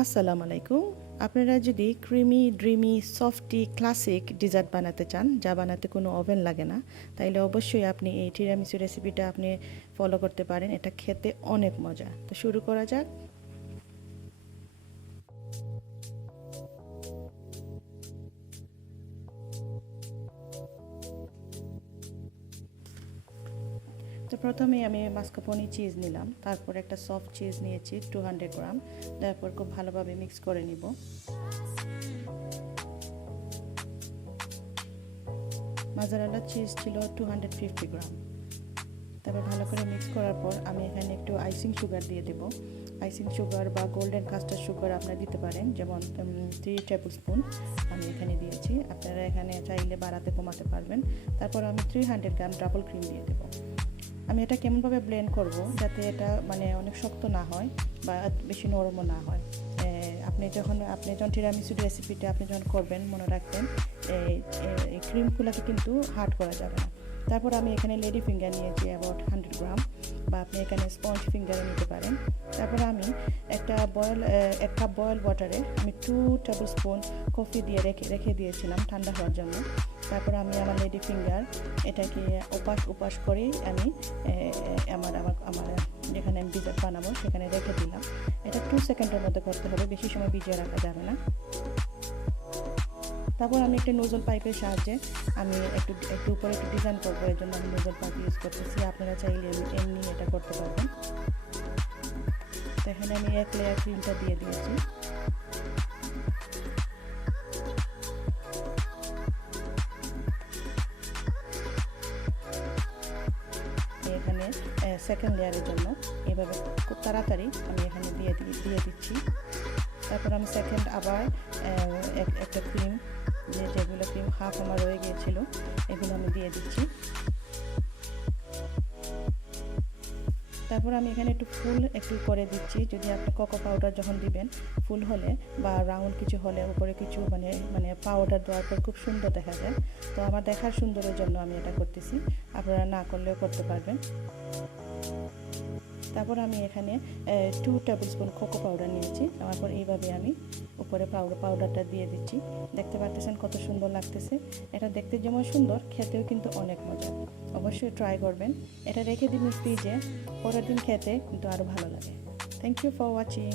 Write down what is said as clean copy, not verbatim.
আসসালামু আলাইকুম। আপনারা যদি creamy, dreamy, softy, classic dessert বানাতে চান, যা বানাতে কোনো ওভেন লাগে না, তাইলে অবশ্যই আপনি এই টিরামিসু রেসিপিটা আপনি ফলো করতে পারেন। এটা খেতে অনেক মজা। তো শুরু করা যাক। তো প্রথমেই আমি মাস্কাপোনে চিজ নিলাম, তারপর একটা সফট চিজ নিয়েছি 200 গ্রাম। তারপর খুব ভালোভাবে মিক্স করে নিব। মোজারেলা চিজ ছিল 250 গ্রাম। তারপর ভালো করে মিক্স করার পর আমি এখানে একটু আইসিং সুগার দিয়ে দেব। আইসিং সুগার বা গোল্ডেন কাস্টার্ড সুগার আপনারা দিতে পারেন, যেমন 3 টেবিল স্পুন আমি এখানে দিয়েছি। আপনারা এখানে চাইলে বাড়াতে কমাতে পারবেন। তারপর আমি 300 গ্রাম ডাবল ক্রিম দিয়ে দেব। আমি এটা কেমনভাবে ব্লেন্ড করব যাতে এটা মানে অনেক শক্ত না হয় বা বেশি নরমও না হয়। আপনি যখন টিরামিসু রেসিপিটা আপনি যখন করবেন, মনে রাখবেন এই ক্রিমগুলোকে কিন্তু হার্ড করা যাবে না। তারপর আমি এখানে লেডি ফিঙ্গার নিয়েছি অ্যাবাউট 100 গ্রাম, বা আপনি এখানে স্পঞ্জ ফিঙ্গারও নিতে পারেন। তারপর আমি এক কাপ বয়েল ওয়াটারে আমি 2 টেবিল স্পুন কফি দিয়ে রেখে দিয়েছিলাম ঠান্ডা হওয়ার জন্য। তারপর আমি আমার লেডি ফিঙ্গার এটাকে উপাস করেই আমি আমার যেখানে আমি ডেজার্ট বানাবো সেখানে রেখে দিলাম। এটা 2 সেকেন্ডের মধ্যে করতে হবে, বেশি সময় ভিজিয়ে রাখা যাবে না। তারপর আমি একটা নোজল পাইপের সাহায্যে আমি একটু উপরে একটু ডিজাইন করবো, এর জন্য আমি নোজল পাইপ ইউজ করতেছি। আপনারা চাইলে এমনি এটা করতে পারবেন। তো এখানে আমি এক লেয়ার ক্রিমটা দিয়ে দিয়েছি। এখানে সেকেন্ড লেয়ারের জন্য এভাবে খুব তাড়াতাড়ি আমি এখানে দিয়ে দিচ্ছি। তারপর আমি সেকেন্ড আবার একটা ক্রিম, যেগুলো ক্রিম হাফ আমার রয়ে গিয়েছিল, এগুলো আমি দিয়ে দিচ্ছি। তারপর আমি এখানে একটু করে দিচ্ছি। যদি আপনি কোকো পাউডার যখন দিবেন, ফুল হলে বা রাউন্ড কিছু হলে উপরে কিছু মানে পাউডার দেওয়ার পর খুব সুন্দর দেখা যায়। তো আমার দেখার সুন্দরের জন্য আমি এটা করতেছি, আপনারা না করলেও করতে পারবেন। তারপর আমি এখানে 2 টেবিল স্পুন কোকো পাউডার নিয়েছি। তারপর এইভাবে আমি উপরে পাউডারটা দিয়ে দিচ্ছি। দেখতে পাচ্ছেন কত সুন্দর লাগতেছে। এটা দেখতে যেমন সুন্দর, খেতেও কিন্তু অনেক মজা। অবশ্যই ট্রাই করবেন। এটা রেখে দিন ফ্রিজে, পরের দিন খেতে কিন্তু আরও ভালো লাগে। Thank you for watching.